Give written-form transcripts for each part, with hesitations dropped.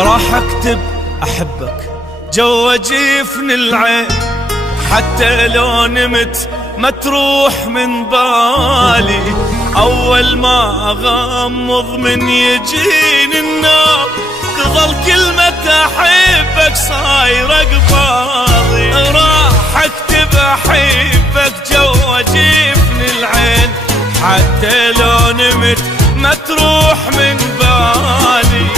راح اكتب احبك جوا جفن العين، حتى لو نمت ما تروح من بالي. اول ما اغمض من يجيني النوم تظل كلمة احبك صايرة قبالي. راح اكتب احبك جوا جفن العين، حتى لو نمت ما تروح من بالي.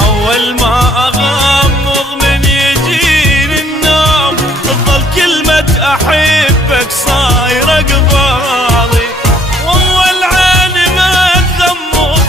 اول ما اغمض من يجيني النوم تظل كلمة احبك صايرة قبالي. واول عيني ما تغمض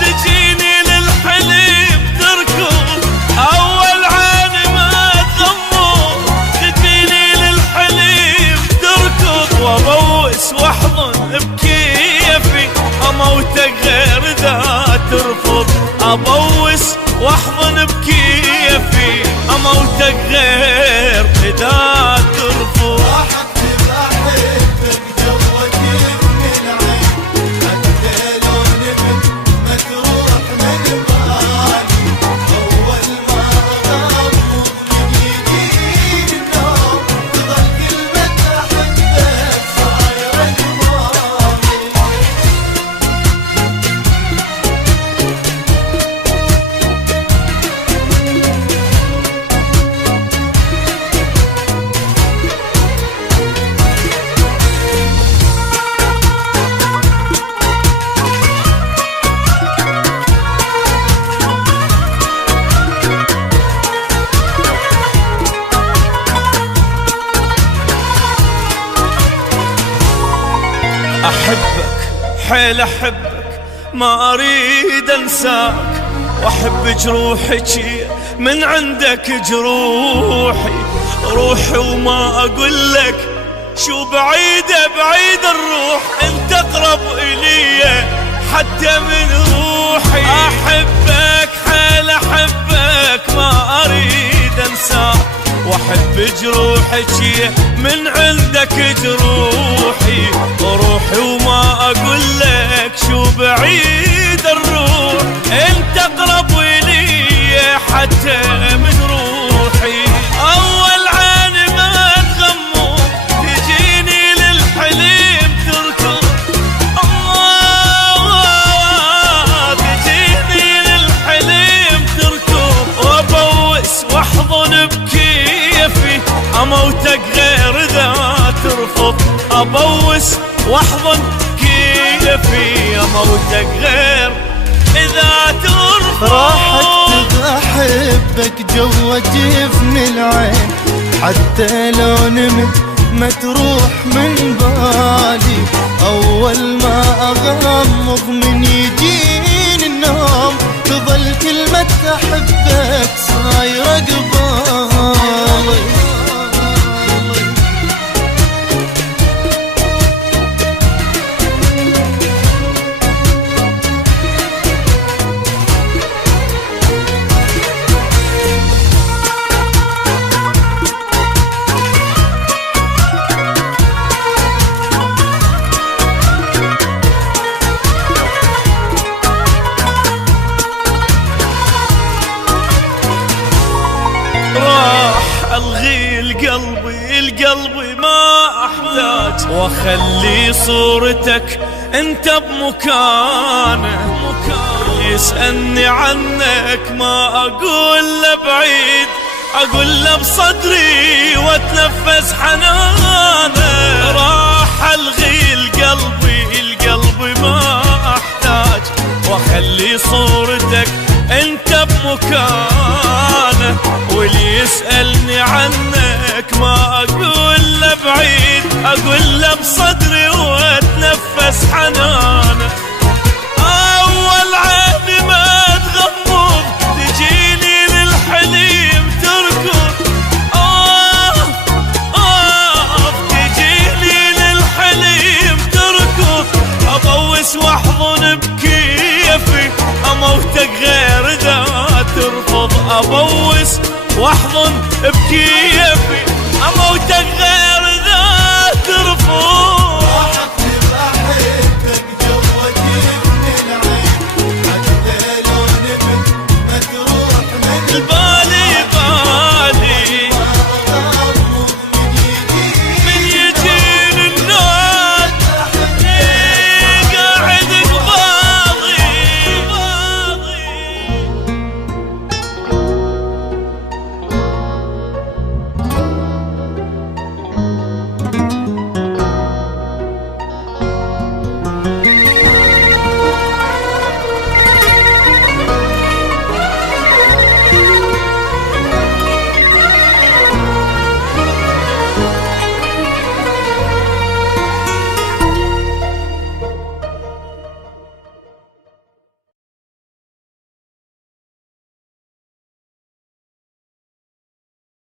تجيني للحليم تركض. اول عيني ما تغمض تجيني للحليم تركض. وابوس واحضن بكيفي اموتك غير ذا ترفض. ابوس واحضن بكيفي اموتك غير ذا ترفض. راح اكتب احبك جوا جفن العين، حتى لو نمت ما تروح من بالي. اول ما اغمض من يجيني النوم تظل كلمة احبك صايرة قبالي. احبك حيل احبك ما اريد انساك، واحب جروحك من عندك جروحي. روحي وما اقول لك شو بعيدة بعيد الروح، انت اقرب الي حتى من روحي. احبك حيل احبك ما اريد انساك، واحب جروحك من عندك جروحي. روحي وما اقول لك شو بعيد الروح، انت اقرب الي حتى من روحي. اول عيني ما تغمض تجيني للحليم تركض. تجيني للحليم تركض. وابوس واحضن بكيفي اموتك غير ذا ترفض. ابوس واحضن كيفي اموتك غير اذا ترفض. راح اكتب احبك جوا جفن العين، حتى لو نمت ما تروح من بالي. اول ما اغمض من يجيني النوم تظل كلمة احبك صايرة قبالي. الغي القلبي ما احتاج، واخلي صورتك انت بمكانه. يسألني عنك ما اقول له بعيد، اقول له بصدري واتنفس حنانه. راح الغي القلبي ما احتاج، واخلي صورتك انت بمكانه. واللي يسألني عنك ما اقول له بعيد، اقول له بصدري واتنفس حنانه. اول عيني ما تغمض تجيني للحليم تركض. تجيني للحليم تركض. ابوس واحضن بكيفي اموتك غير ذا ترفض. ابوس واحضن بكيفي